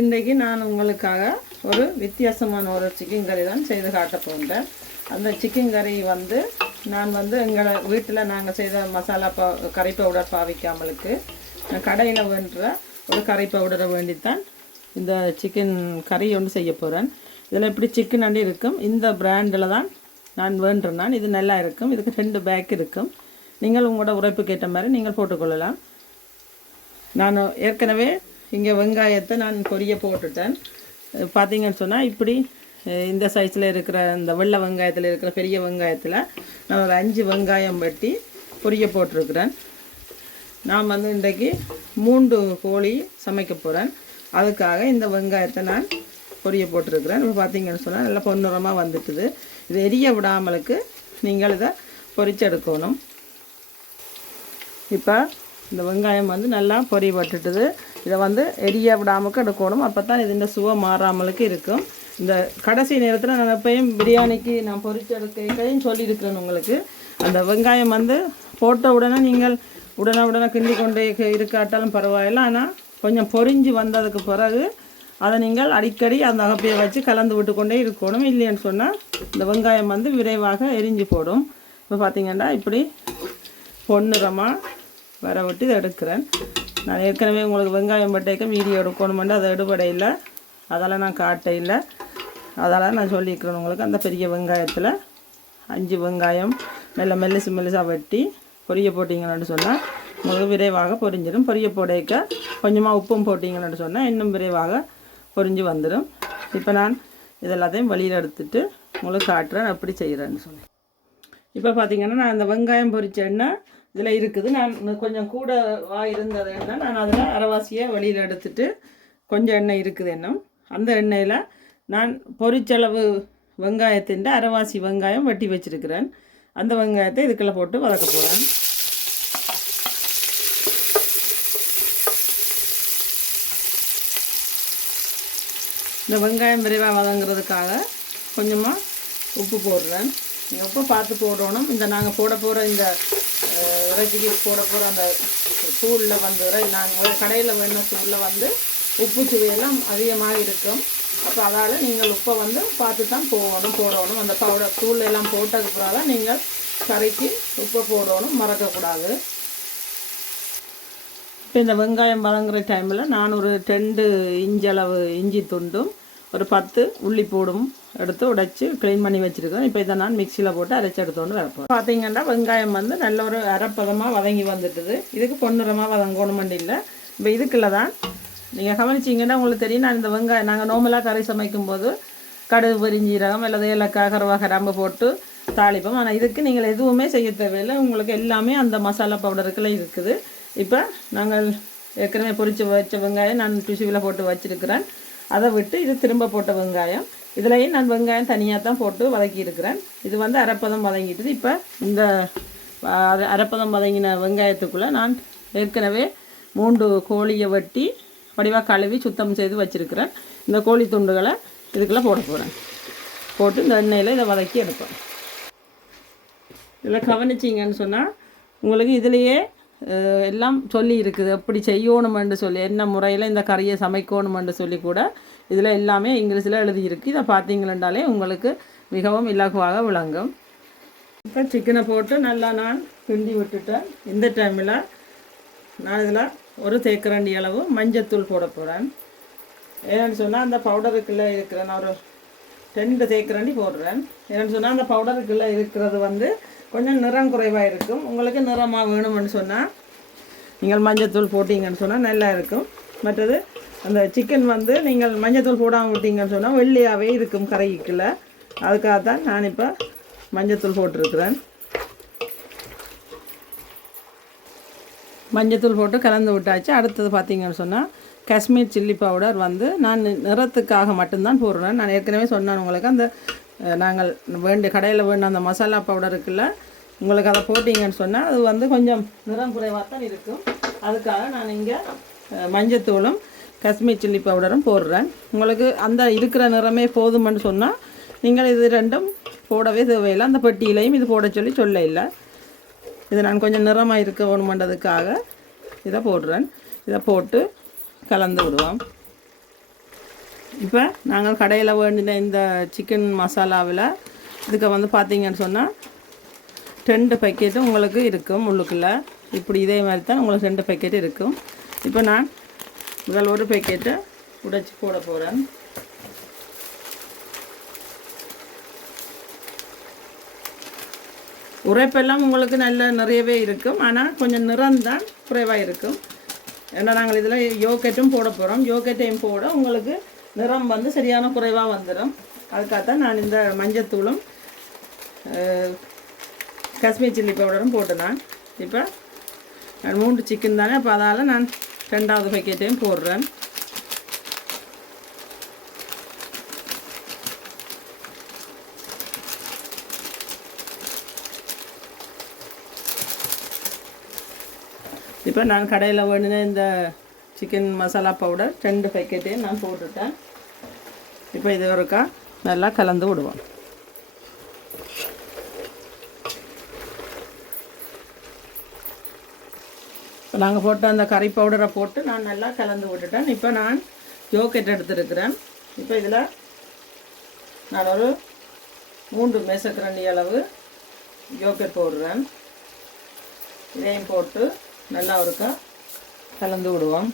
இன்றைக்கு நான் உங்களுக்காக ஒரு வித்தியாசமான ஒரு சிக்கன் கறி தான் செய்து காட்ட போகிறேன் அந்த சிக்கன் கறி வந்து நான் வந்து எங்களை வீட்டில் நாங்கள் செய்த மசாலா பா கறி பவுடர் பாவிக்காமலுக்கு கடையில் வேண்டுற ஒரு கறி பவுடரை வேண்டித்தான் இந்த சிக்கன் கறி ஒன்று செய்ய போகிறேன். இதில் இப்படி சிக்கன் அண்டி இருக்கும். இந்த பிராண்டில் தான் நான் வேண்டுறேன். நான் இது நல்லா இருக்கும். இதுக்கு ரெண்டு பேக் இருக்கும். நீங்கள் உங்களோட உரைப்புக்கு ஏற்ற மாதிரி நீங்கள் போட்டுக்கொள்ளலாம். நான் ஏற்கனவே இங்கே வெங்காயத்தை நான் பொரிய போட்டுட்டேன். பார்த்தீங்கன்னு சொன்னால் இப்படி இந்த சைஸில் இருக்கிற இந்த வெள்ளை வெங்காயத்தில் இருக்கிற பெரிய வெங்காயத்தில் நான் ஒரு அஞ்சு வெங்காயம் வெட்டி பொரிய போட்டிருக்கிறேன். நான் வந்து இன்றைக்கு மூன்று கோழி சமைக்க போகிறேன் அதுக்காக இந்த வெங்காயத்தை நான் பொரிய போட்டிருக்கிறேன். இப்போ பார்த்தீங்கன்னு சொன்னால் நல்லா பொன்னுரமாக வந்துட்டுது. இது எரிய விடாமலுக்கு நீங்கள் இதை பொரிச்செடுக்கணும். இப்போ இந்த வெங்காயம் வந்து நல்லா பொறி பட்டுட்டுது. இதை வந்து எரிய விடாமக்கு எடுக்கணும். அப்போ தான் இது சுவை மாறாமலுக்கு இருக்கும். இந்த கடைசி நேரத்தில் நான் எப்பயும் பிரியாணிக்கு நான் பொறிச்சு எடுக்கையும் சொல்லியிருக்கிறேன் உங்களுக்கு. அந்த வெங்காயம் வந்து போட்ட உடனே நீங்கள் உடனே உடனே கிண்டி கொண்டே இருக்காட்டாலும் பரவாயில்ல. ஆனால் கொஞ்சம் பொரிஞ்சு வந்ததுக்கு பிறகு அதை நீங்கள் அடிக்கடி அந்த அகப்பையை வச்சு கலந்து விட்டு கொண்டே இருக்கணும். இல்லைன்னு சொன்னால் இந்த வெங்காயம் வந்து விரைவாக எரிஞ்சு போடும். இப்போ பார்த்தீங்கன்னா இப்படி பொன்னிறமாக வர விட்டு இதை எடுக்கிறேன். நான் ஏற்கனவே உங்களுக்கு வெங்காயம் பட்டைக்கு வீடியோ எடுக்கணுமெண்டு அதை எடுபடை இல்லை அதெல்லாம் நான் காட்ட இல்லை அதெல்லாம் நான் சொல்லியிருக்கிறேன் உங்களுக்கு. அந்த பெரிய வெங்காயத்தில் அஞ்சு வெங்காயம் மெல்ல மெல்லிசு மெல்லிசாக வெட்டி பொரிய போட்டிங்கன்னு சொன்னால் உங்களுக்கு விரைவாக பொரிஞ்சிடும். பொரிய போடைக்க கொஞ்சமாக உப்பும் போட்டிங்கன்னு சொன்னால் இன்னும் விரைவாக பொரிஞ்சு வந்துடும். இப்போ நான் இதெல்லாத்தையும் வெளியில் எடுத்துட்டு உங்களுக்கு காட்டுறேன் அப்படி செய்கிறேன்னு சொன்னேன் இப்போ பார்த்தீங்கன்னா நான் அந்த வெங்காயம் பொரிச்ச எண்ணெய் இதில் இருக்குது. நான் கொஞ்சம் கூட வா இருந்தது என்ன நான் அதில் அரைவாசியை வெளியில் எடுத்துட்டு கொஞ்சம் எண்ணெய் இருக்குது இன்னும் அந்த எண்ணெயில் நான் பொரிச்சளவு வெங்காயத்தின் அரைவாசி வெங்காயம் வெட்டி வச்சிருக்கிறேன். அந்த வெங்காயத்தை இதுக்குள்ளே போட்டு வதக்க போகிறேன் இந்த வெங்காயம் விரைவாக வதங்கிறதுக்காக கொஞ்சமாக உப்பு போடுறேன். நீங்கள் உப்பு பார்த்து போடணும். இந்த நாங்கள் போட போகிற இந்த இறைச்சிக்கு போட போகிற அந்த தூளில் வந்து நாங்கள் கடையில் வேணும் சூழில் வந்து உப்பு சுவையெல்லாம் அதிகமாக இருக்கும் அப்போ அதால் நீங்கள் உப்பை வந்து பார்த்து தான் போகணும் போடணும். அந்த பவுடர் தூள் எல்லாம் போட்டதுக்கு பிறகு தான் நீங்கள் கறிக்கு உப்பை போடணும் மறக்கக்கூடாது. இப்போ இந்த வெங்காயம் வதங்குற டைமில் நான் ஒரு ரெண்டு இஞ்சளவு இஞ்சி துண்டும் ஒரு பத்து உள்ளி போடும் எடுத்து உடைச்சி க்ளீன் பண்ணி வச்சுருக்கோம். இப்போ இதை நான் மிக்சியில் போட்டு அரைச்சி எடுத்துகிட்டு வரப்போம் பார்த்தீங்கன்னா வெங்காயம் வந்து நல்ல ஒரு அரைப்பதமாக வதங்கி வந்துட்டுது. இதுக்கு பொன்னிறமாக வதங்கணுமெண்டு இல்லை. இப்போ இதுக்குள்ள தான் நீங்கள் கவனிச்சிங்கன்னா உங்களுக்கு தெரியும். நான் இந்த வெங்காயம் நாங்கள் நோமலாக கறி சமைக்கும் போது கடுகு பெருஞ்சீரகம் அல்லது ஏலக்காய் கருவா கிராம்பு போட்டு தாளிப்போம். ஆனால் இதுக்கு நீங்கள் எதுவுமே செய்ய தேவையில்லை. உங்களுக்கு எல்லாமே அந்த மசாலா பவுடருக்குள்ளே இருக்குது. இப்போ நாங்கள் ஏற்கனவே பொரித்து வச்ச வெங்காயம் நான் டிஷுவில் போட்டு வச்சுருக்கிறேன். அதை விட்டு இது திரும்ப போட்ட வெங்காயம். இதுலேயும் நான் வெங்காயம் தனியாக தான் போட்டு வதக்கி இருக்கிறேன் இது வந்து அரைப்பதம் வதங்கிட்டுது. இப்போ இந்த அரை- அரைப்பதம் வதங்கின வெங்காயத்துக்குள்ளே நான் ஏற்கனவே மூன்று கோழியை வெட்டி வடிவாக கழுவி சுத்தம் செய்து வச்சுருக்கிறேன். இந்த கோழி துண்டுகளை இதுக்குள்ளே போட போகிறேன் போட்டு இந்த எண்ணெயில் இதை வதக்கி எடுப்பேன். இதில் கவனிச்சிங்கன்னு சொன்னால் உங்களுக்கு இதுலேயே எல்லாம் சொல்லி இருக்குது. எப்படி செய்யணுமென்று சொல்லி என்ன முறையில் இந்த கறியை சமைக்கணுமென்று சொல்லி கூட இதில் எல்லாமே இங்கிலீஷில் எழுதியிருக்கு. இதை பார்த்தீங்களென்றாலே உங்களுக்கு மிகவும் இலகுவாக விளங்கும். இப்போ சிக்கனை போட்டு நல்லா நான் கிண்டி விட்டுட்டேன். இந்த டைமில் நான் இதில் ஒரு தேக்கரண்டி அளவு மஞ்சத்தூள் போட போகிறேன் ஏன்னு சொன்னால் அந்த பவுடருக்குள்ளே இருக்கிற நான் ஒரு ரெண்டு தேக்கரண்டி போடுறேன். ஏன்னு சொன்னால் அந்த பவுடருக்குள்ளே இருக்கிறது வந்து கொஞ்சம் நிறம் குறைவாக இருக்கும் உங்களுக்கு நிறமாக வேணும்னு சொன்னால் நீங்கள் மஞ்சத்தூள் போட்டிங்கன்னு சொன்னால் நல்லா இருக்கும் மற்றது அந்த சிக்கன் வந்து நீங்கள் மஞ்சத்தூள் போடாமல் விட்டீங்கன்னு சொன்னால் வெள்ளையாகவே இருக்கும் கரைக்குள்ளே. அதுக்காக தான் நான் இப்போ மஞ்சத்தூள் போட்டிருக்கிறேன். மஞ்சத்தூள் போட்டு கலந்து விட்டாச்சு. அடுத்தது பார்த்தீங்கன்னு சொன்னால் காஷ்மீர் சில்லி பவுடர் வந்து நான் நிறத்துக்காக மட்டும்தான் போடுறேன். நான் ஏற்கனவே சொன்னேன் உங்களுக்கு அந்த நாங்கள் வேண்டிய கடையில் வேணும் அந்த மசாலா பவுடர் இருக்குல்ல உங்களுக்கு அதை போட்டிங்கன்னு சொன்னால் அது வந்து கொஞ்சம் நிறம் குறைவாக தான் இருக்கும். அதுக்காக நான் இங்கே மஞ்சத்தூளும் காஷ்மீர் சில்லி பவுடரும் போடுறேன். உங்களுக்கு அந்த இருக்கிற நிறமே போதுமென்னு சொன்னால் நீங்கள் இது ரெண்டும் போடவே தேவையில்லை. அந்த பெட்டியிலையும் இது போட சொல்லி சொல்ல இல்லை இது நான் கொஞ்சம் நிறமாக இருக்க வேணுமென்றதுக்காக இதை போடுறேன். இதை போட்டு கலந்து விடுவோம். இப்போ நாங்கள் கடையில் வேண்டின இந்த சிக்கன் மசாலாவில் இதுக்கு வந்து பார்த்தீங்கன்னு சொன்னால் ரெண்டு பேக்கெட்டு உங்களுக்கு இருக்கும் உள்ளுக்குள்ளே. இப்படி இதே மாதிரி தான் உங்களுக்கு ரெண்டு பேக்கெட்டு இருக்கும். இப்போ நான் முதல் ஒரு பேக்கெட்டு உடைச்சி போட போகிறேன் உரைப்பெல்லாம் உங்களுக்கு நல்ல நிறையவே இருக்கும். ஆனால் கொஞ்சம் நிறம்தான் குறைவாக இருக்கும். ஏன்னா நாங்கள் இதில் யோகெட்டும் போட போகிறோம் யோகெட்டையும் போட உங்களுக்கு நிறம் வந்து சரியான குறைவாக வந்துடும் அதுக்காகத்தான் நான் இந்த மஞ்சத்தூளும் காஷ்மீர் சில்லி பவுடரும் போட்டுதான். இப்போ நான் மூன்று சிக்கன் தானே அப்போ அதால் நான் ரெண்டாவது பேக்கெட்டையும் போடுறேன். இப்போ நான் கடையில் வேணுன இந்த சிக்கன் மசாலா பவுடர் ரெண்டு பேக்கெட்டையும் நான் போட்டுட்டேன். இப்போ இது ஒருக்கா நல்லா கலந்து விடுவோம் இப்போ நாங்கள் போட்ட அந்த கறி பவுடரை போட்டு நான் நல்லா கலந்து விட்டுட்டேன் இப்போ நான் ஜோக்கெட் எடுத்துருக்கிறேன் இப்போ இதில் நான் ஒரு மூன்று மேசக்கரண்டி அளவு ஜோக்கெட் போடுறேன் இதையும் போட்டு நல்லா ஒருக்கா கலந்து விடுவோம்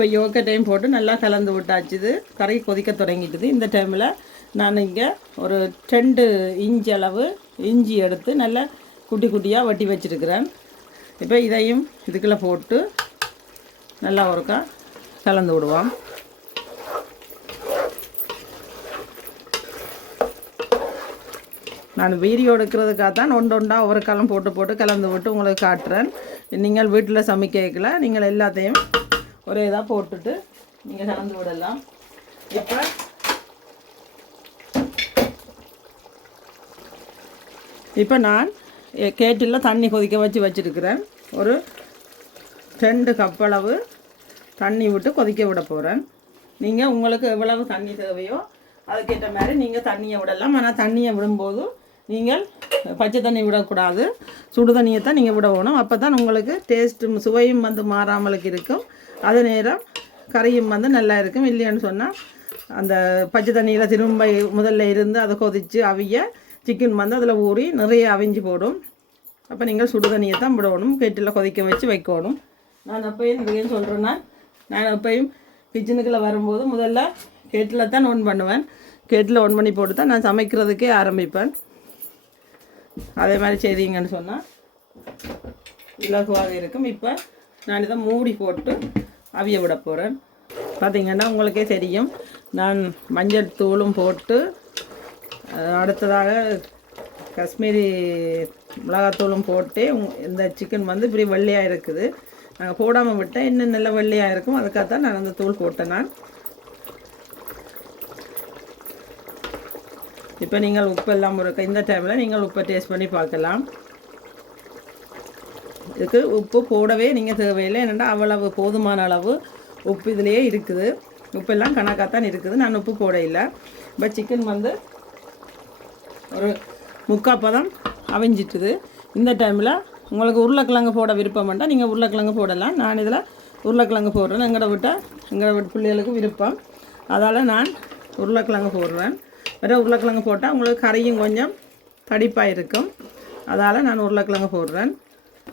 இப்போ யோக்க டைம் போட்டு நல்லா கலந்து விட்டாச்சுது கறி கொதிக்க தொடங்கிட்டுது. இந்த டைமில் நான் இங்கே ஒரு ரெண்டு இஞ்சி அளவு இஞ்சி எடுத்து நல்லா குட்டி குட்டியாக வட்டி வச்சுருக்கிறேன். இப்போ இதையும் இதுக்குள்ளே போட்டு நல்லா ஒருக்கா கலந்து விடுவோம். நான் வீடியோ எடுக்கிறதுக்காக தான் ஒன்று ஒன்றா ஒரு கலம் போட்டு போட்டு கலந்து விட்டு உங்களுக்கு காட்டுறேன். நீங்கள் வீட்டில் சமைக்கல நீங்கள் எல்லாத்தையும் ஒரே இதாக போட்டுட்டு நீங்கள் கலந்து விடலாம். இப்போ இப்போ நான் கேட்டில் தண்ணி கொதிக்க வச்சு வச்சுருக்கிறேன். ஒரு ரெண்டு கப் அளவு தண்ணி விட்டு கொதிக்க விட போகிறேன் நீங்கள் உங்களுக்கு எவ்வளவு தண்ணி தேவையோ அதுக்கேற்ற மாதிரி நீங்கள் தண்ணியை விடலாம். ஆனால் தண்ணியை விடும்போது நீங்கள் பச்சை தண்ணி விடக்கூடாது. சுடு தண்ணியை தான் நீங்கள் விடணும் அப்போ தான் உங்களுக்கு டேஸ்ட்டும் சுவையும் வந்து மாறாமலுக்கு இருக்கும். அதே நேரம் கறியும் வந்து நல்லா இருக்கும். இல்லைன்னு சொன்னால் அந்த பச்சை தண்ணியில் திரும்ப முதல்ல இருந்து அதை கொதித்து அவிய சிக்கன் வந்து அதில் ஊறி நிறைய அவிஞ்சு போடும். அப்போ நீங்கள் சுடு தண்ணியை தான் விடணும் கெட்டில் கொதிக்க வச்சு வைக்கணும். நான் அப்பையும் இதுன்னு சொல்கிறேன்னா நான் அப்பையும் கிச்சனுக்குள்ளே வரும்போது முதல்ல கெட்டில் தான் ஒன் பண்ணுவேன். கெட்டில் ஒன் பண்ணி போட்டு தான் நான் சமைக்கிறதுக்கே ஆரம்பிப்பேன். அதே மாதிரி செய்தீங்கன்னு சொன்னால் இலகுவாக இருக்கும். இப்போ நான் இதை மூடி போட்டு அவிய விட போகிறேன் பார்த்திங்கன்னா உங்களுக்கே தெரியும். நான் மஞ்சள் தூளும் போட்டு அடுத்ததாக காஷ்மீரி மிளகாத்தூளும் போட்டு இந்த சிக்கன் வந்து இப்படி வெள்ளையாக இருக்குது. நாங்கள் போடாமல் விட்டால் இன்னும் நல்ல வெள்ளையாக இருக்கும். அதுக்காக தான் நான் அந்த தூள் போட்டேன் நான். இப்போ நீங்கள் உப்பு எல்லாம் இருக்க இந்த டைமில் நீங்கள் உப்பை டேஸ்ட் பண்ணி பார்க்கலாம். இதுக்கு உப்பு போடவே நீங்கள் தேவையில்லை. என்னென்னா அவ்வளவு போதுமான அளவு உப்பு இதுலேயே இருக்குது. உப்பெல்லாம் கணக்காகத்தான் இருக்குது. நான் உப்பு போட இல்லை இப்போ சிக்கன் வந்து ஒரு முக்கா பதம் அவிஞ்சிட்டுது. இந்த டைமில் உங்களுக்கு உருளைக்கிழங்கு போட விருப்பம் வேண்டாம் நீங்கள் உருளைக்கிழங்கு போடலாம். நான் இதில் உருளைக்கிழங்கு போடுறேன். எங்கட விட்டால் எங்கட விட்டு பிள்ளைகளுக்கு விருப்பம். அதால் நான் உருளைக்கிழங்கு போடுறேன். வேறு உருளைக்கிழங்கு போட்டால் உங்களுக்கு கறியும் கொஞ்சம் தடிப்பாக இருக்கும். அதால் நான் உருளைக்கிழங்கு போடுறேன்.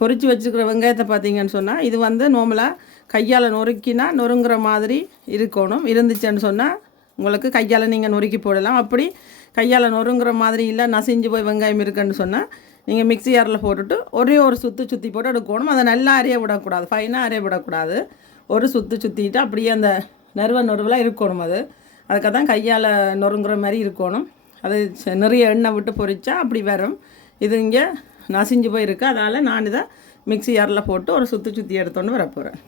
பொறிச்சு வச்சுக்கிற வெங்காயத்தை பார்த்தீங்கன்னு சொன்னால் இது வந்து நார்மலாக கையால் நொறுக்கினா நொறுங்குற மாதிரி இருக்கணும். இருந்துச்சுன்னு சொன்னால் உங்களுக்கு கையால் நீங்கள் நொறுக்கி போடலாம். அப்படி கையால் நொறுங்குற மாதிரி இல்லை நசிஞ்சு போய் வெங்காயம் இருக்குன்னு சொன்னால் நீங்கள் மிக்ஸி ஜாரில் போட்டுட்டு ஒரே ஒரு சுற்று சுற்றி போட்டு எடுக்கணும். அதை நல்லா அரைய விடக்கூடாது. ஃபைனாக அரைய விடக்கூடாது. ஒரு சுற்று சுற்றிட்டு அப்படியே அந்த நறுவ நொறுவலாக இருக்கணும் அது. அதுக்காக தான் கையால் நொறுங்குற மாதிரி இருக்கணும். அது ச- நிறைய எண்ணெய் விட்டு பொறிச்சா அப்படி வரும். இது இங்கே நசிஞ்சு போயிருக்கு அதனால் நான் இதை மிக்ஸி ஏரில் போட்டு ஒரு சுற்றி சுற்றி எடுத்தோன்னு வரப்போகிறேன்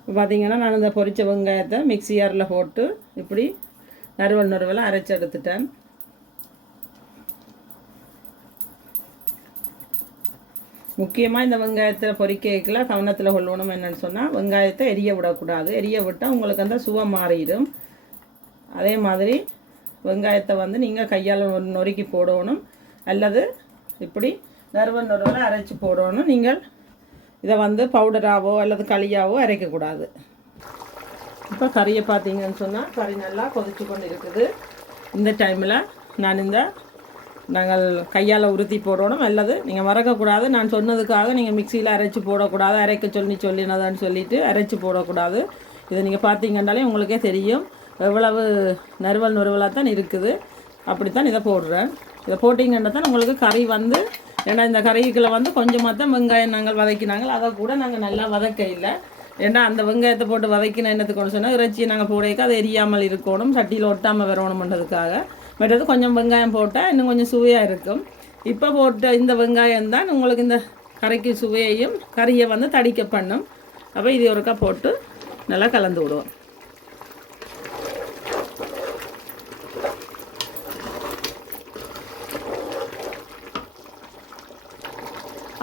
இப்போ பார்த்தீங்கன்னா நான் இந்த பொரிச்ச வெங்காயத்தை மிக்ஸி ஏரில் போட்டு இப்படி நறுவல் நறுவலாக அரைச்சி எடுத்துட்டேன். முக்கியமாக இந்த வெங்காயத்தை பொறிக்கல கவனத்தில் கொள்ளணும் என்னன்னு சொன்னால் வெங்காயத்தை எரிய விடக்கூடாது. எரிய விட்டால் உங்களுக்கு அந்த சுவை மாறிடும். அதே மாதிரி வெங்காயத்தை வந்து நீங்கள் கையால் நொறுக்கி போடணும். அல்லது இப்படி நறுவல் நறுவல அரைச்சி போடணும். நீங்கள் இதை வந்து பவுடராகவோ அல்லது களியாகவோ அரைக்கக்கூடாது. இப்போ கறியை பார்த்தீங்கன்னு சொன்னால் கறி நல்லா கொதிச்சு கொண்டு இருக்குது இந்த டைமில் நான் இந்த நாங்கள் கையால் உருத்தி போடணும். அல்லது நீங்கள் மறக்கக்கூடாது. நான் சொன்னதுக்காக நீங்கள் மிக்சியில் அரைச்சி போடக்கூடாது. அரைக்க சொல்லி சொல்லினதான்னு சொல்லிவிட்டு அரைச்சி போடக்கூடாது. இதை நீங்கள் பார்த்தீங்கன்னாலே உங்களுக்கே தெரியும். எவ்வளவு நறுவல் நறுவலாக தான் இருக்குது. அப்படித்தான் இதை போடுறேன். இதை போட்டிங்கன்னா தான் உங்களுக்கு கறி வந்து ஏன்னா இந்த கறிக்குள்ளே வந்து கொஞ்சமாக தான் வெங்காயம் நாங்கள் வதக்கினாங்க. அதை கூட நாங்கள் நல்லா வதக்க இல்லை ஏன்னா அந்த வெங்காயத்தை போட்டு வதக்கின என்னத்துக்கு சொன்னால் இறைச்சியை நாங்கள் போடையக்கு அது எரியாமல் இருக்கணும் சட்டியில் ஒட்டாமல் வரணும்ன்றதுக்காக மற்றது கொஞ்சம் வெங்காயம் போட்டால் இன்னும் கொஞ்சம் சுவையாக இருக்கும். இப்போ போட்ட இந்த வெங்காயம் தான் உங்களுக்கு இந்த கறிக்கு சுவையையும் கறியை வந்து தடிக்க பண்ணும். அப்போ இது ஒருக்கா போட்டு நல்லா கலந்து விடுவோம்.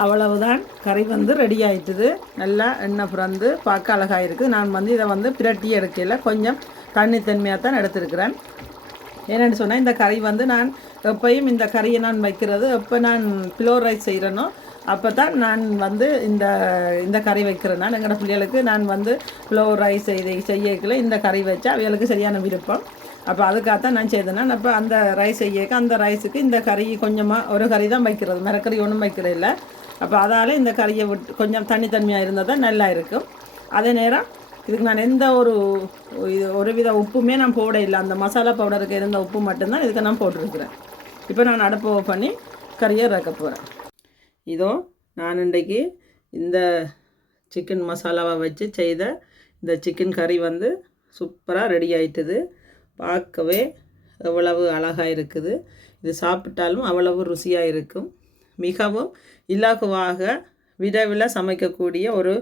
அவ்வளவுதான். கறி வந்து ரெடி ஆயிட்டுது. நல்லா எண்ணெய் பிறந்து பார்க்க அழகாக இருக்குது நான் வந்து இதை வந்து பிரட்டி எடுக்கையில் கொஞ்சம் தண்ணி தன்மையாக தான் எடுத்திருக்கிறேன். ஏன்னு சொன்னால் இந்த கறி வந்து நான் எப்பையும் இந்த கறியை நான் வைக்கிறது எப்போ நான் பிளோ ரைஸ் செய்கிறேனோ அப்போ தான் நான் வந்து இந்த இந்த கறி வைக்கிறேன். நான் எங்களோட பிள்ளைகளுக்கு நான் வந்து ஃப்ளோர் ரைஸ் செய்து செய்யக்கல இந்த கறி வச்சா அவைகளுக்கு சரியான விருப்பம். அப்போ அதுக்காகத்தான் நான் செய்தேன்னா அப்போ அந்த ரைஸ் செய்யக்க அந்த ரைஸுக்கு இந்த கறி கொஞ்சமாக ஒரு கறி தான் வைக்கிறது. மிரக்கறி ஒன்றும் வைக்கிறது இல்லை. அப்போ அதால் இந்த கறியை விட்டு கொஞ்சம் தண்ணி தன்மையாக இருந்தால் தான் நல்லா இருக்கும். அதே நேரம் இதுக்கு நான் எந்த ஒரு இது ஒரு வித உப்புமே நான் போட இல்லை அந்த மசாலா பவுடருக்கு இருந்த உப்பு மட்டும்தான் இதுக்கு நான் போட்டிருக்கிறேன். இப்போ நான் அடுப்பு பண்ணி கறியை இறக்க போகிறேன் இதோ நான் இன்றைக்கு இந்த சிக்கன் மசாலாவை வச்சு செய்த இந்த சிக்கன் கறி வந்து சூப்பராக ரெடி ஆயிட்டுது. பார்க்கவே எவ்வளவு அழகாக இருக்குது. இது சாப்பிட்டாலும் அவ்வளவு ருசியாக இருக்கும். மிகவும் இலகுவாக விரைவில் சமைக்கக்கூடிய ஒரு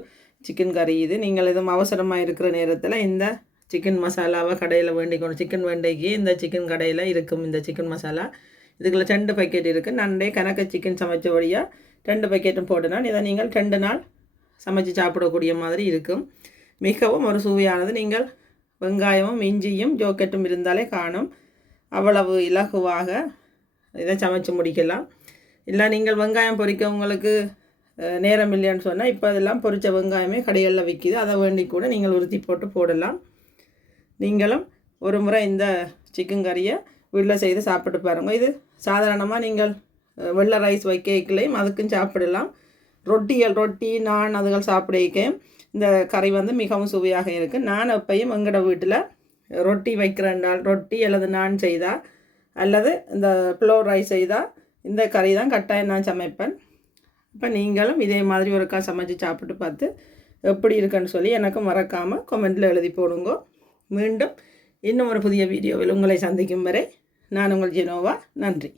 சிக்கன் கறி இது. நீங்கள் எதுவும் அவசரமாக இருக்கிற நேரத்தில் இந்த சிக்கன் மசாலாவை கடையில் வேண்டிக்கணும் சிக்கன் வேண்டைக்கு இந்த சிக்கன் கடையில் இருக்கும் இந்த சிக்கன் மசாலா இதுக்குள்ள ரெண்டு பக்கெட் இருக்குது நண்டே கணக்கு சிக்கன் சமைச்ச வழியாக ரெண்டு பக்கெட்டும் போட்டுனால் இதை நீங்கள் ரெண்டு நாள் சமைச்சு சாப்பிடக்கூடிய மாதிரி இருக்கும். மிகவும் ஒரு சுவையானது. நீங்கள் வெங்காயமும் இஞ்சியும் ஜோக்கெட்டும் இருந்தாலே காணும். அவ்வளவு இலகுவாக இதை சமைச்சு முடிக்கலாம். இல்லை நீங்கள் வெங்காயம் பொறிக்க உங்களுக்கு நேரம் இல்லைன்னு சொன்னால் இப்போ அதெல்லாம் பொறித்த வெங்காயமே கடைகளில் விற்கிது அதை வேண்டி கூட நீங்கள் உறுத்தி போட்டு போடலாம். நீங்களும் ஒரு முறை இந்த சிக்கன் கறியை வீட்டில் செய்து சாப்பிட்டு பாருங்கள் இது சாதாரணமாக நீங்கள் வெள்ளை ரைஸ் வைக்கலையும் அதுக்கும் சாப்பிடலாம். ரொட்டிகள் ரொட்டி நான் அதுகள் சாப்பிடக்க இந்த கறி வந்து மிகவும் சுவையாக இருக்குது நான் எப்பையும் எங்களோட வீட்டில் ரொட்டி வைக்கிறேன்னால் ரொட்டி அல்லது நான் செய்தால் அல்லது இந்த ப்ளோ ரைஸ் செய்தால் இந்த கறி தான் கட்டாயம் நான் சமைப்பேன். இப்போ நீங்களும் இதே மாதிரி ஒருக்கா சமைச்சு சாப்பிட்டு பார்த்து எப்படி இருக்குன்னு சொல்லி எனக்கு மறக்காமல் கமெண்ட்டில் எழுதி போடுங்க. மீண்டும் இன்னும் ஒரு புதிய வீடியோவில் உங்களை சந்திக்கும் வரை நான் உங்கள் ஜெனோவா. நன்றி.